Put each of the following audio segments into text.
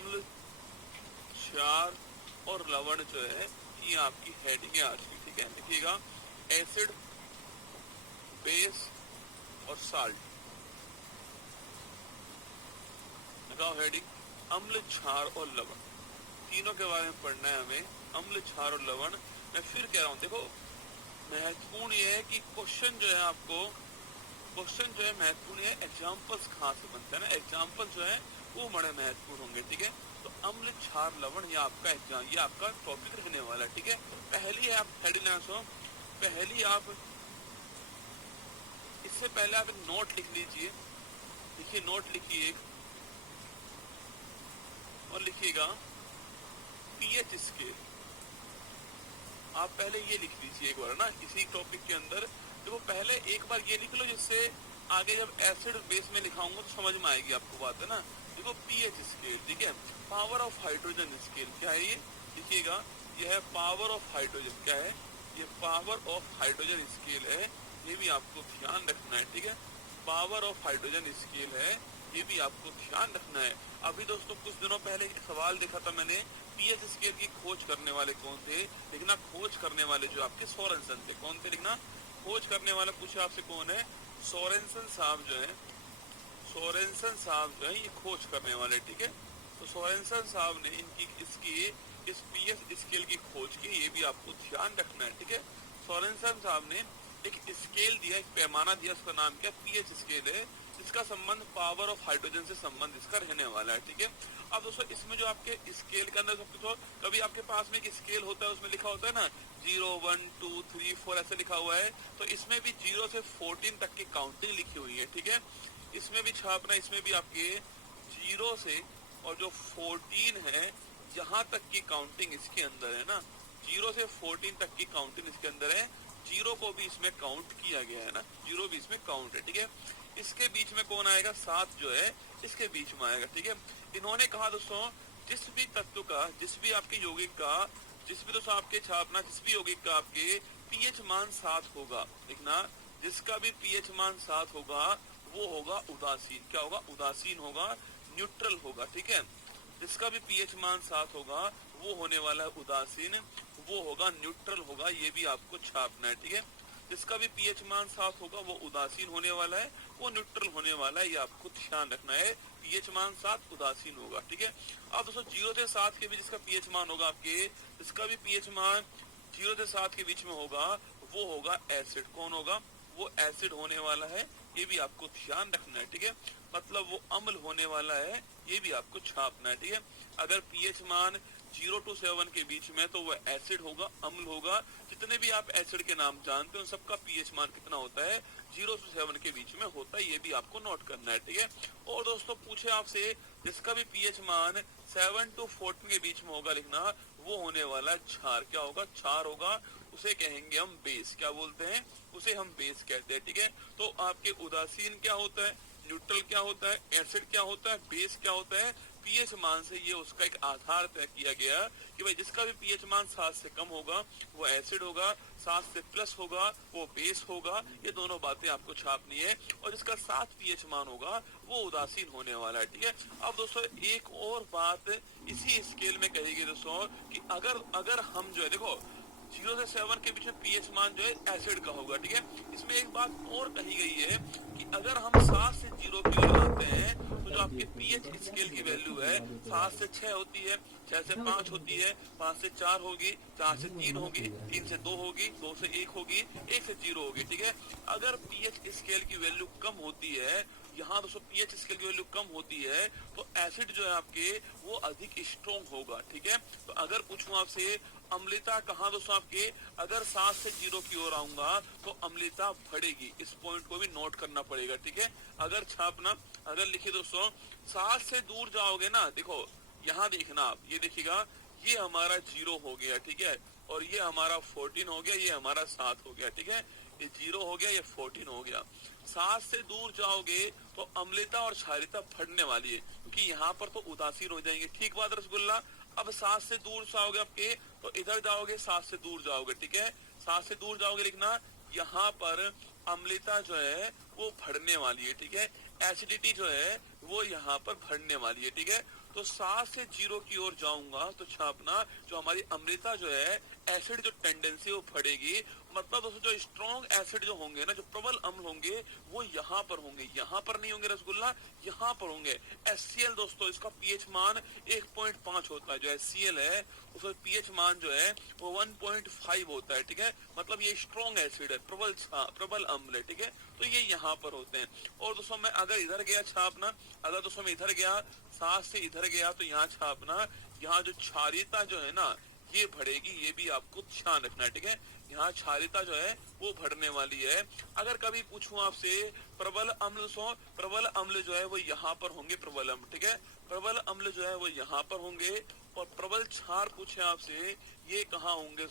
अम्ल, क्षार और लवण जो है ये आपकी हेडिंग आ चुकी। ठीक है, देखिएगा एसिड, बेस और साल्ट। लगाओ हेडिंग, अम्ल, क्षार और लवण, तीनों के बारे में पढ़ना है हमें। अम्ल, क्षार और लवण। मैं फिर कह रहा हूँ, देखो महत्वपूर्ण ये है कि क्वेश्चन जो है महत्वपूर्ण है, एग्जाम्पल्स कहाँ से बनते हैं ना, एग्जाम्पल जो है वो बड़े महत्वपूर्ण होंगे। ठीक है, तो अम्ल, क्षार, लवण ये आपका एग्जाम, ये आपका टॉपिक रहने वाला है। ठीक है, पहली आप हेडिंग सुनो, पहली आप इससे पहले आप एक नोट लिख लीजिए। देखिए नोट लिखिए एक, और लिखिएगा पीएच स्केल। आप पहले ये लिख लीजिए एक बार ना इसी टॉपिक के अंदर। देखो पहले एक बार ये लिख लो, जिससे आगे जब एसिड बेस में लिखाऊंगा तो समझ में आएगी आपको बात है ना। देखो पीएच स्केल, ठीक है, पावर ऑफ हाइड्रोजन स्केल क्या है ये, लिखिएगा ये है पावर ऑफ हाइड्रोजन। क्या है ये, पावर ऑफ हाइड्रोजन स्केल है, ये भी आपको ध्यान रखना है। ठीक है, पावर ऑफ हाइड्रोजन स्केल है, ये भी आपको ध्यान रखना है। अभी दोस्तों कुछ दिनों पहले एक सवाल देखा था मैंने, पीएच स्केल की खोज करने वाले कौन थे, लिखना खोज करने वाले जो आपके सोरेनसन थे। कौन थे, लिखना खोज करने वाला। पूछा आपसे कौन है, सोरेनसन साहब जो है, सोरेनसन साहब जो है ये खोज करने वाले। ठीक है, तो सोरेनसन साहब ने इस पीएच स्केल की खोज की, ये भी आपको ध्यान रखना है। ठीक है, सोरेनसन साहब ने एक स्केल दिया, एक पैमाना दिया, उसका नाम क्या, पीएच स्केल है, जिसका संबंध पावर ऑफ हाइड्रोजन से संबंध इसका रहने वाला है। ठीक है, अब दोस्तों इसमें जो आपके स्केल के अंदर सब कुछ, कभी आपके पास में एक स्केल होता है, उसमें लिखा होता है ना 0, 1, 2, 3, 4 ऐसे लिखा हुआ है, तो इसमें भी 0 से 14 तक की काउंटिंग लिखी हुई है। ठीक है, इसमें भी छापना, इसमें भी आपके 0 से और जो 14 है यहाँ तक की काउंटिंग इसके अंदर है ना, 0 से 14 तक की काउंटिंग इसके अंदर है। 0 को भी इसमें काउंट किया गया है ना, 0 भी इसमें काउंट है। ठीक है, इसके बीच में कौन आएगा, 7 जो है इसके बीच में आएगा। ठीक है, इन्होंने कहा दोस्तों जिस भी तत्व का, जिस भी आपके यौगिक का, जिस भी दोस्तों आपके छापना, जिस भी यौगिक का आपके पीएच मान 7 होगा, लिखना जिसका भी पीएच मान 7 होगा वो होगा उदासीन। क्या होगा, उदासीन होगा, न्यूट्रल होगा। ठीक है, जिसका भी पीएच मान 7 होगा वो होने वाला है उदासीन, वो होगा न्यूट्रल होगा, ये भी आपको छापना है। ठीक है, जिसका भी पीएच मान 7 होगा वो उदासीन होने वाला है, वो न्यूट्रल होने वाला है, ये आपको ध्यान रखना है। पीएच मान 7 उदासीन होगा। ठीक है, अब दोस्तों 0 से 7 के बीच जिसका पीएच मान होगा आपके, जिसका भी पीएच मान 0 से 7 के बीच में होगा वो होगा एसिड। कौन होगा, वो एसिड होने वाला है, ये भी आपको ध्यान रखना है। ठीक है, मतलब वो अम्ल होने वाला है, ये भी आपको छापना है। ठीक है, अगर पीएच मान 0 to 7 के बीच में तो वो एसिड होगा, अम्ल होगा। जितने भी आप एसिड के नाम जानते हो सबका पीएच मान कितना होता है, 0 to 7 के बीच में होता है, ये भी आपको नोट करना है। ठीक है, और दोस्तों पूछे आपसे जिसका भी पीएच मान 7 to 14 के बीच में होगा, लिखना वो होने वाला क्षार। क्या होगा, क्षार होगा, उसे कहेंगे हम बेस। क्या बोलते हैं, उसे हम बेस कहते हैं। ठीक है, तो आपके उदासीन क्या होता है, न्यूट्रल क्या होता है, एसिड क्या होता है, बेस क्या होता है, पीएच मान से ये उसका एक आधार तय किया गया कि भाई जिसका भी पीएच मान 7 से कम होगा वो एसिड होगा, 7 से प्लस होगा वो बेस होगा। ये दोनों बातें आपको छापनी है, और जिसका 7 पीएच मान होगा वो उदासीन होने वाला है। ठीक है, अब दोस्तों एक और बात इसी स्केल में कहेगी दोस्तों कि अगर हम जो है, देखो 0 से 7 के बीच में पीएच मान जो है एसिड का होगा। ठीक है, इसमें एक बात और कही गई है कि अगर हम 7 से 0 की ओर आते हैं तो जो आपके पीएच स्केल की वैल्यू है 7 से 6 होती है, 6 से 5 होती है, 5 से 4 होगी, 4 से 3 होगी, 3 से 2 होगी, 2 से 1 होगी, 1 से 0 होगी। ठीक है, अगर पीएच स्केल की वैल्यू कम होती है, यहाँ दोस्तों पीएच स्केल की वैल्यू कम होती है तो एसिड जो है आपके वो अधिक स्ट्रॉन्ग होगा। ठीक है, तो अगर पूछूं आपसे अम्लता कहाँ दोस्तों आपके, अगर 7 से 0 की ओर आऊंगा तो अम्लता बढ़ेगी, इस पॉइंट को भी नोट करना पड़ेगा। ठीक है, अगर छापना, अगर लिखिए दोस्तों 7 से दूर जाओगे ना, देखो यहाँ देखना आप, ये देखिएगा ये हमारा 0 हो गया। ठीक है, और ये हमारा 14 हो गया, ये हमारा 7 हो गया। ठीक है, ये 0 हो गया, ये 14 हो गया। 7 से दूर जाओगे तो अम्लता और क्षारीयता बढ़ने वाली है, क्योंकि यहाँ पर तो उदासीन हो जाएंगे। ठीक बात रसगुल्ला, अब 7 से दूर जाओगे आपके तो इधर जाओगे, 7 से दूर जाओगे। ठीक है, 7 से दूर जाओगे, लिखना यहाँ पर अम्लता जो है वो बढ़ने वाली है। ठीक है, एसिडिटी जो है वो यहाँ पर बढ़ने वाली है। ठीक है, तो 7 से 0 की ओर जाऊंगा तो छापना जो हमारी अम्लता जो है, एसिड जो टेंडेंसी वो बढ़ेगी। मतलब दोस्तों जो स्ट्रॉन्ग एसिड जो होंगे ना, जो प्रबल अम्ल होंगे, वो यहाँ पर होंगे, यहाँ पर नहीं होंगे रसगुल्ला, यहाँ पर होंगे। HCl दोस्तों इसका पीएच मान 1.5 होता है। जो HCl है उसका पीएच मान जो है वो 1.5 होता है, ठीक है। मतलब ये स्ट्रॉन्ग एसिड है, प्रबल अम्ल है, ठीक है। तो ये यहाँ पर होते हैं। और दोस्तों मैं अगर इधर गया छापना, अगर दोस्तों मैं इधर गया, 7 से इधर गया, तो यहाँ छापना, यहाँ जो क्षारीयता जो है ना ये बढ़ेगी, ये भी आपको ध्यान रखना है, ठीक है। यहाँ क्षारीयता जो है वो बढ़ने वाली है। अगर कभी पूछूं आपसे प्रबल अम्ल, प्रबल अम्ल जो है वो यहाँ पर होंगे, प्रबल अम्ल, ठीक है। प्रबल अम्ल जो है वो यहाँ पर होंगे। और प्रबल क्षार पूछे आपसे, ये कहाँ होंगे?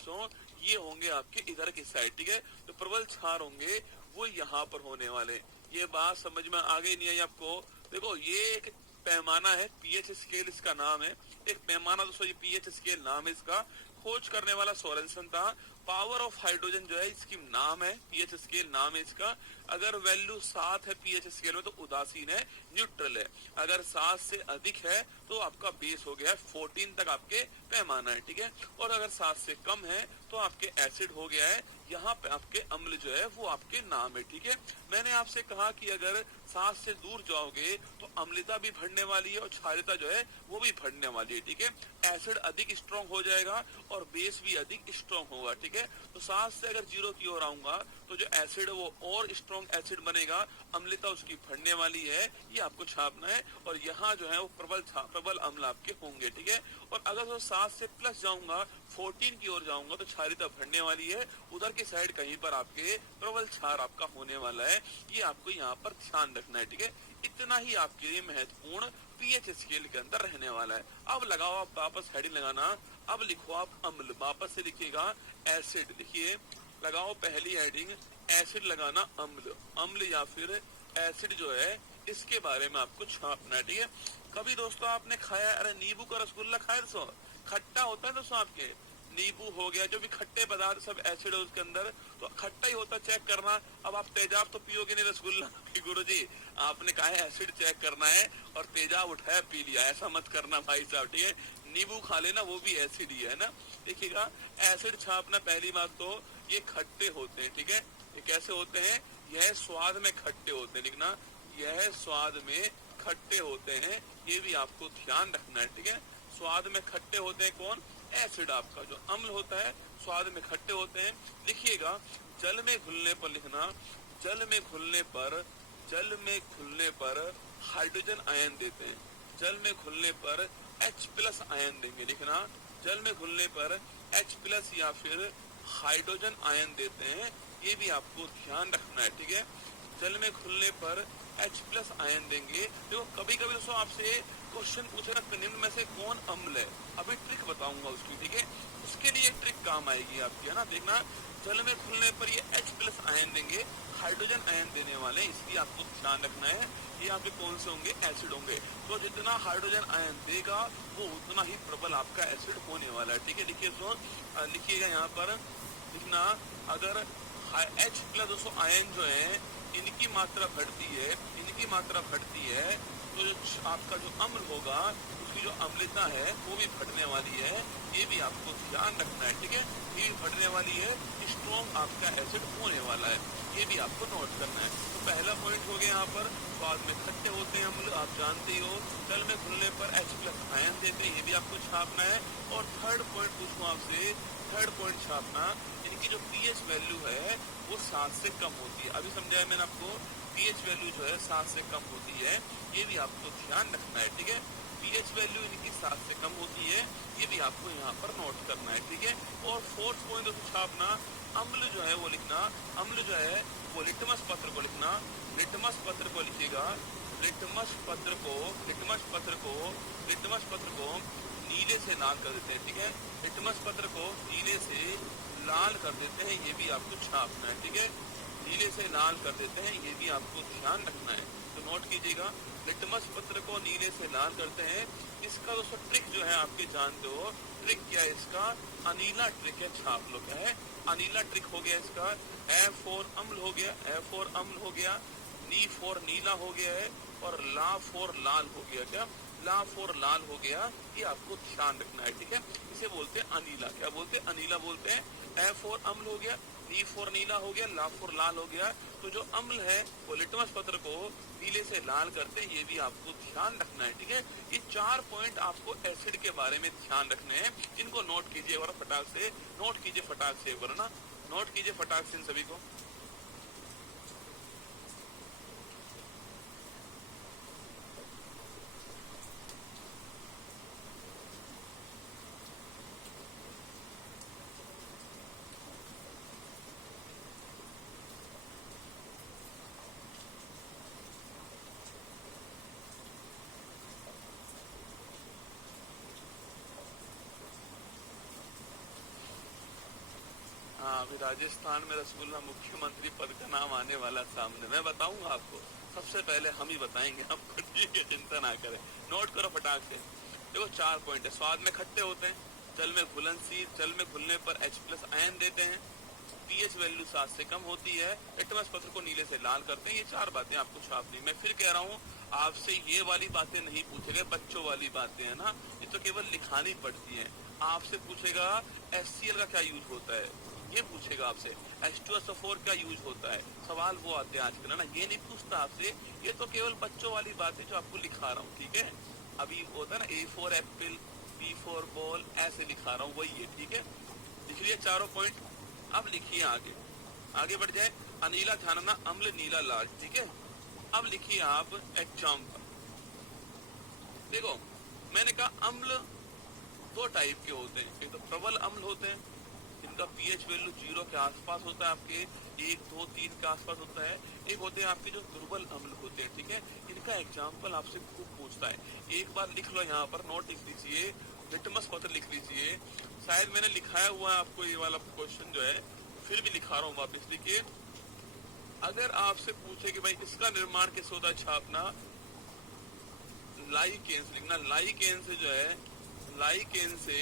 ये होंगे आपके इधर की साइड, ठीक है। तो प्रबल क्षार होंगे वो यहाँ पर होने वाले। ये बात समझ में आ गई नहीं आई आपको? देखो ये एक पैमाना है, पीएच स्केल इसका नाम है, एक पैमाना दोस्तों, ये पीएच स्केल नाम है इसका। खोज करने वाला सोरेनसन था। पावर ऑफ हाइड्रोजन जो है इसकी नाम है, पीएच स्केल नाम है इसका। अगर वैल्यू 7 है पीएच स्केल में तो उदासीन है, न्यूट्रल है। अगर 7 से अधिक है तो आपका बेस हो गया है, 14 तक आपके पैमाना है, ठीक है। और अगर 7 से कम है तो आपके एसिड हो गया है। यहाँ पे आपके अम्ल जो है वो आपके नाम है, ठीक है। मैंने आपसे कहा कि अगर 7 से दूर जाओगे तो अम्लता भी बढ़ने वाली है और क्षारीयता जो है वो भी बढ़ने वाली है, ठीक है। एसिड अधिक स्ट्रॉन्ग हो जाएगा और बेस भी अधिक स्ट्रॉन्ग होगा, ठीक है। तो 7 से अगर 0 की ओर आऊंगा तो जो एसिड है वो और स्ट्रॉन्ग एसिड बनेगा, अम्लता उसकी बढ़ने वाली है, ये आपको छापना है। और यहाँ जो है वो प्रबल अम्ल आपके होंगे, ठीक है। और अगर तो 7 से प्लस जाऊंगा, 14 की ओर जाऊंगा तो क्षारीयता बढ़ने वाली है, उधर की साइड कहीं पर आपके प्रबल क्षार आपका होने वाला है। ये आपको यहाँ पर ध्यान रखना है, ठीक है। इतना ही आपके लिए महत्वपूर्ण पीएच स्केल के अंदर रहने वाला है। अब लगाओ आप वापस हेडिंग लगाना, अब लिखो आप अम्ल, वापस से लिखिएगा एसिड, लिखिए, लगाओ पहली हेडिंग एसिड, लगाना अम्ल, अम्ल या फिर एसिड जो है इसके बारे में आपको छापना है, ठीक है। कभी दोस्तों आपने खाया, अरे नींबू का रसगुल्ला खाया दोस्तों, खट्टा होता है दोस्तों, आपके नींबू हो गया, जो भी खट्टे पदार्थ सब एसिड है उसके अंदर, तो खट्टा ही होता, चेक करना। अब आप तेजाब तो पियोगे नहीं रसगुल्ला की गुरुजी, आपने कहा है एसिड चेक करना है और तेजाब उठाया पी लिया, ऐसा मत करना भाई साहब, ठीक है। नींबू खा लेना, वो भी एसिड ही है ना। देखिएगा एसिड छापना, पहली बात तो ये खट्टे होते हैं, ठीक है। ये कैसे होते हैं? यह स्वाद में खट्टे होते हैं, लिखना, यह स्वाद में खट्टे होते हैं, ये भी आपको ध्यान रखना है, ठीक है। स्वाद में खट्टे होते हैं कौन? एसिड आपका जो अम्ल होता है स्वाद में खट्टे होते हैं। लिखिएगा जल में घुलने पर, लिखना जल में घुलने पर, जल में घुलने पर हाइड्रोजन आयन देते हैं, जल में घुलने पर H+ आयन देंगे, लिखना जल में घुलने पर H+ या फिर हाइड्रोजन आयन देते हैं, ये भी आपको ध्यान रखना है, ठीक है। जल में घुलने पर H+ आयन देंगे। देखो कभी कभी दोस्तों आपसे क्वेश्चन पूछे ना, निम्न में से कौन अम्ल है, अभी ट्रिक बताऊंगा उसकी, ठीक है। उसके लिए ट्रिक काम आएगी आपकी, है ना। देखना जल में घुलने पर ये H+ आयन देंगे, हाइड्रोजन आयन देने वाले, इसलिए आपको ध्यान रखना है। ये आपके कौन से होंगे? एसिड होंगे। तो जितना हाइड्रोजन आयन देगा वो उतना ही प्रबल आपका एसिड होने वाला है, ठीक है। लिखिए लिखिएगा यहाँ पर, लिखना अगर H+ दोस्तों आयन जो है इनकी मात्रा बढ़ती है, इनकी मात्रा बढ़ती है, तो जो आपका जो अम्ल होगा उसकी जो अम्लता है वो भी बढ़ने वाली है, ये भी आपको ध्यान रखना है, ठीक है। ये बढ़ने वाली है, स्ट्रॉन्ग आपका एसिड होने वाला है, ये भी आपको नोट करना है। तो पहला पॉइंट हो गया यहाँ पर, स्वाद में खट्टे होते हैं अम्ल, आप जानते ही हो। जल में घुलने पर H+ आयन देते हैं, ये भी आपको छापना है। और थर्ड पॉइंट पूछूं आपसे, थर्ड पॉइंट छापना, इनकी जो पीएच वैल्यू है वो 7 से कम होती है। अभी समझाया मैंने आपको, पीएच वैल्यू जो है 7 से कम होती है, ये भी आपको ध्यान रखना है, ठीक है। पीएच वैल्यू इनकी 7 से कम होती है, ये भी आपको यहाँ पर नोट करना है, ठीक है। और फोर्थ पॉइंट दोस्तों छापना, अम्ल जो है वो लिखना, अम्ल जो है वो लिटमस पत्र को लिखना, लिटमस पत्र को लिखिएगा, लिटमस पत्र को, लिटमस पत्र को, लिटमस पत्र को नीले से लाल कर देते हैं, ठीक है। लिटमस पत्र को नीले से लाल कर देते हैं, ये भी आपको छापना है, ठीक है। नीले से लाल कर देते हैं, ये भी आपको ध्यान रखना है, तो नोट कीजिएगा। लिटमस पत्र को नीले से लाल करते हैं। इसका दोस्तों ट्रिक जो है आपके जानते हो, ट्रिक क्या है इसका? अनीला ट्रिक है, छाप लो क्या है, अनीला ट्रिक हो गया इसका। F4 अम्ल हो गया, F4 अम्ल हो गया, N4 नीला हो गया है, और La4 लाल हो गया, क्या ला फॉर लाल हो गया, ये आपको ध्यान रखना है, ठीक है। इसे बोलते हैं अनीला। क्या बोलते हैं? अनीला बोलते हैं। ए फॉर अम्ल हो गया, नी फॉर नीला हो गया, ला फॉर लाल हो गया। तो जो अम्ल है वो लिटमस पत्र को नीले से लाल करते हैं, ये भी आपको ध्यान रखना है, ठीक है। ये 4 पॉइंट आपको एसिड के बारे में ध्यान रखने हैं, इनको नोट कीजिए और फटाक से नोट कीजिए, फटाक से वरना नोट कीजिए फटाक से इन सभी को। हाँ, अभी राजस्थान में रसगुल्ला मुख्यमंत्री पद का नाम आने वाला सामने, मैं बताऊंगा आपको, सबसे पहले हम ही बताएंगे आपको, ठीक है, चिंता ना करें। नोट करो फटाक से। देखो 4 पॉइंट है। स्वाद में खट्टे होते हैं, जल में घुलनशील, जल में घुलने पर H+ आयन देते हैं, पीएच वैल्यू 7 से कम होती है, लिटमस पत्र को नीले से लाल करते हैं। ये 4 बातें आपको छापनी। मैं फिर कह रहा हूँ, आपसे ये वाली बातें नहीं पूछेगा, बच्चों वाली बातें है ना, ये तो केवल लिखानी पड़ती है। आपसे पूछेगा HCl का क्या यूज होता है, ये पूछेगा आपसे। H2SO4 का यूज होता है, सवाल वो आते हैं आजकल, है ना, ये नहीं पूछता आपसे। ये तो केवल बच्चों वाली बात है जो आपको लिखा रहा हूँ, ठीक है। अभी होता है ना A for Apple, B for ball, ऐसे लिखा रहा हूँ, वही है, ठीक है। लिख लिया चारों पॉइंट। अब लिखिए आगे, आगे बढ़ जाए। अनीला ध्यान रखना, अम्ल नीला लाल, ठीक है। अब लिखिए आप एग्जाम्पल। देखो मैंने कहा अम्ल 2 टाइप के होते हैं, एक तो प्रबल अम्ल होते हैं, इनका पीएच वैल्यू 0 के आसपास होता है, आपके 1, 2, 3 के आसपास होता है। एक होते हैं आपके जो दुर्बल अम्ल होते हैं, ठीक है। इनका एग्जाम्पल आपसे खूब पूछता है। एक बार लिख लो यहाँ पर, नोट लिख लीजिए, लिटमस पत्र लिख लीजिए। शायद मैंने लिखाया हुआ है आपको ये वाला क्वेश्चन जो है, फिर भी लिखा रहा हूँ वापिस। लिखिए, अगर आपसे पूछे कि भाई इसका निर्माण किस होता है, छापना लाइकेन से लिखना। लाइकेन से जो है, लाइकेन से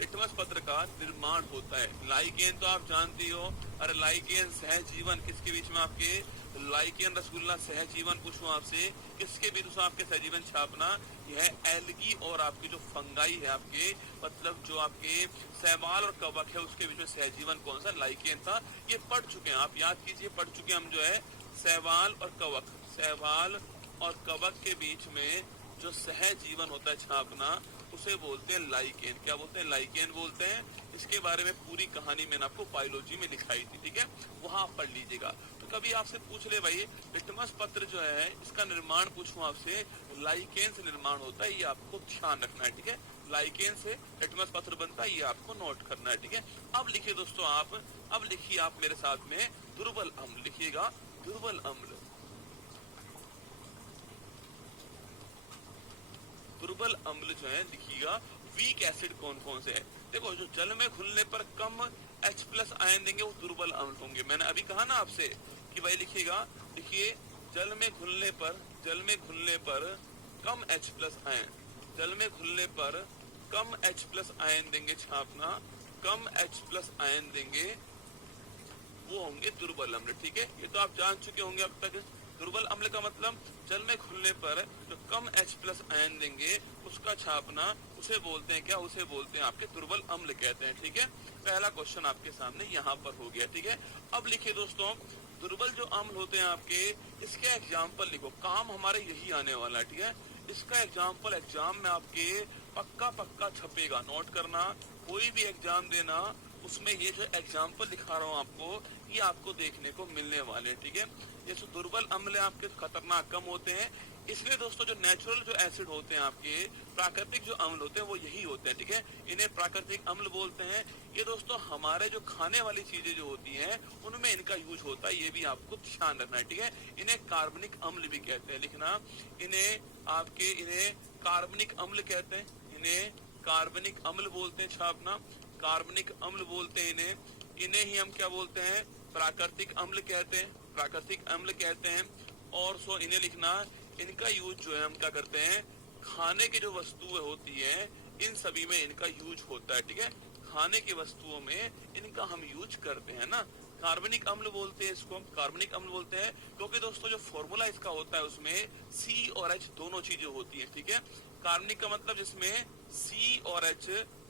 लिटमस पत्र का निर्माण होता है। लाइकेन तो आप जानती हो। अरे लाइकेन सहजीवन किसके बीच में आपके, लाइकेन रसगुल्ला सहजीवन पूछूं आपसे, किसके बीच में आपके सहजीवन छापना, यह एल्गी और आपकी जो फंगाई है आपके, मतलब जो आपके शैवाल और कवक है, उसके बीच में सहजीवन कौन सा, लाइकेन था। ये पढ़ चुके हैं आप, याद कीजिए, पढ़ चुके हम जो है शैवाल और कवक, शैवाल और कवक के बीच में जो सहजीवन होता है छापना, उसे बोलते हैं लाइकेन। क्या बोलते हैं? लाइकेन बोलते हैं। इसके बारे में पूरी कहानी मैंने आपको बायोलॉजी में लिखाई थी, ठीक है, वहां आप पढ़ लीजिएगा। तो कभी आपसे पूछ ले भाई लिटमस पत्र जो है इसका निर्माण पूछूं आपसे, लाइकेन से निर्माण होता है, ये आपको ध्यान रखना है, ठीक है। लाइकेन से लिटमस पत्र बनता है, ये आपको नोट करना है, ठीक है। अब लिखिए दोस्तों आप, अब लिखिए आप मेरे साथ में दुर्बल अम्ल। लिखिएगा दुर्बल अम्ल। दुर्बल अम्ल जो है लिखिएगा, वीक एसिड कौन कौन से है। देखो जो जल में घुलने पर कम H+ आयन देंगे वो दुर्बल अम्ल होंगे। मैंने अभी कहा ना आपसे कि भाई लिखिएगा, देखिए जल में घुलने पर, जल में घुलने पर कम H+ आयन, जल में घुलने पर कम H+ आयन देंगे, छापना कम H+ आयन देंगे, वो होंगे दुर्बल अम्ल, ठीक है। ये तो आप जान चुके होंगे अब तक। दुर्बल अम्ल का मतलब जल में घुलने पर जो कम H+ आयन देंगे उसका छापना, उसे बोलते हैं क्या, उसे बोलते हैं आपके दुर्बल अम्ल कहते हैं, ठीक है। पहला क्वेश्चन आपके सामने यहाँ पर हो गया, ठीक है। अब लिखिए दोस्तों, दुर्बल जो अम्ल होते हैं आपके, इसके एग्जाम्पल लिखो, काम हमारे यही आने वाला है, ठीक है। इसका एग्जाम्पल एग्जाम में आपके पक्का पक्का छपेगा, नोट करना। कोई भी एग्जाम देना, उसमें ये जो एग्जाम्पल दिखा रहा हूँ आपको, ये आपको देखने को मिलने वाले हैं, ठीक है। जैसे दुर्बल अम्ल आपके खतरनाक कम होते हैं, इसलिए दोस्तों जो नेचुरल जो एसिड होते हैं आपके, प्राकृतिक जो अम्ल होते हैं वो यही होते हैं, ठीक है। इन्हें प्राकृतिक अम्ल बोलते हैं। ये दोस्तों हमारे जो खाने वाली चीजें जो होती हैं उनमें इनका यूज होता है, ये भी आपको ध्यान रखना है, ठीक है। इन्हें कार्बनिक अम्ल भी कहते हैं, लिखना, इन्हें आपके, इन्हें कार्बनिक अम्ल कहते हैं, इन्हें कार्बनिक अम्ल बोलते हैं, छापना कार्बनिक अम्ल बोलते हैं इन्हें। इन्हें ही हम क्या बोलते हैं, प्राकृतिक अम्ल कहते हैं, प्राकृतिक अम्ल कहते हैं। और सो इन्हें लिखना, इनका यूज जो है हम क्या करते हैं, खाने की जो वस्तुएं होती हैं इन सभी में इनका यूज होता है, ठीक है। खाने की वस्तुओं में इनका हम यूज करते हैं ना, कार्बनिक अम्ल बोलते हैं इसको, हम कार्बनिक अम्ल बोलते हैं, क्योंकि दोस्तों जो फॉर्मूला इसका होता है उसमें C और H दोनों चीजें होती हैं, ठीक है। कार्बनिक का मतलब जिसमें C और H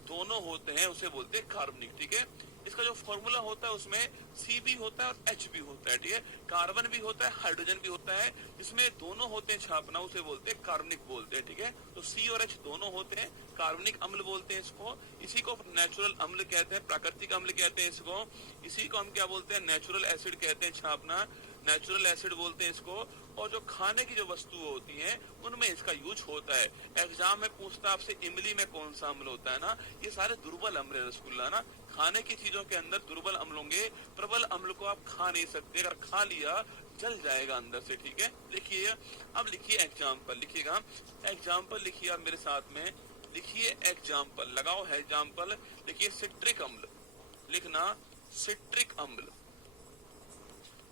दोनों होते हैं उसे बोलते हैं कार्बनिक, ठीक है। इसका जो फॉर्मूला होता है उसमें C भी होता है और H भी होता है, ठीक है। कार्बन भी होता है, हाइड्रोजन भी होता है, जिसमें दोनों होते हैं छापना उसे बोलते हैं कार्बनिक बोलते हैं, ठीक है। तो C और H दोनों होते हैं, कार्बनिक अम्ल बोलते हैं इसको। इसी को नेचुरल अम्ल कहते हैं, प्राकृतिक अम्ल कहते हैं इसको। इसी को हम क्या बोलते हैं, नेचुरल एसिड कहते हैं छापना, नेचुरल एसिड बोलते हैं इसको। और जो खाने की जो वस्तुएं होती हैं उनमें इसका यूज होता है। एग्जाम में पूछता आपसे इमली में कौन सा अम्ल होता है ना, ये सारे दुर्बल अम्ल है रसगुल्ला ना। खाने की चीजों के अंदर दुर्बल अम्ल होंगे, प्रबल अम्ल को आप खा नहीं सकते, अगर खा लिया जल जाएगा अंदर से, ठीक है। देखिए अब लिखिए एग्जाम्पल, लिखिएगा एग्जाम्पल, लिखिए आप मेरे साथ में, लिखिए एग्जाम्पल, लगाओ है एग्जाम्पल। देखिए सिट्रिक अम्ल, लिखना सिट्रिक अम्ल।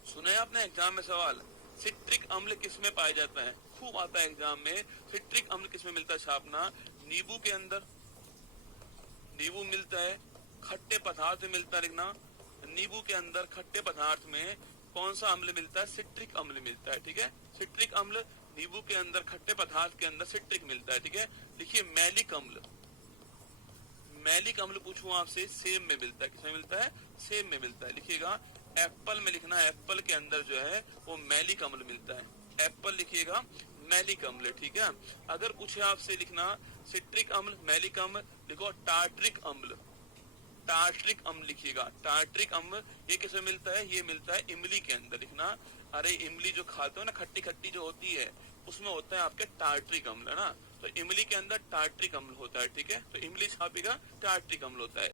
सुना है आपने एग्जाम में सवाल, सिट्रिक अम्ल किसमें पाया जाता है, खूब आता है एग्जाम में। सिट्रिक अम्ल किसमें मिलता है छापना, नींबू के अंदर, नींबू मिलता है, खट्टे पदार्थ में मिलता है, लिखना नींबू के अंदर खट्टे पदार्थ में कौन सा अम्ल मिलता है, सिट्रिक अम्ल मिलता है, ठीक है। सिट्रिक अम्ल नींबू के अंदर खट्टे पदार्थ के अंदर सिट्रिक मिलता है, ठीक है। लिखिए मैलिक अम्ल, मैलिक अम्ल पूछूं आपसे, सेब में मिलता है, किसमें मिलता है, सेब में मिलता है। लिखिएगा एप्पल में, लिखना एप्पल के अंदर जो है वो मैलिक अम्ल मिलता है, एप्पल लिखिएगा मैलिक अम्ल, ठीक है। अगर पूछे आपसे लिखना सिट्रिक अम्ल, मैलिक अम्ल, लिखो टार्ट्रिक अम्ल, टार्ट्रिक अम्ल लिखिएगा, टार्ट्रिक अम्ल ये किसमें मिलता है, ये मिलता है इमली के अंदर, लिखना। अरे इमली जो खाते हो ना, खट्टी खट्टी जो होती है उसमें होता है आपके टार्ट्रिक अम्ल, है ना। तो इमली के अंदर टार्ट्रिक अम्ल होता है, ठीक है। तो इमली छापेगा टार्ट्रिक अम्ल होता है।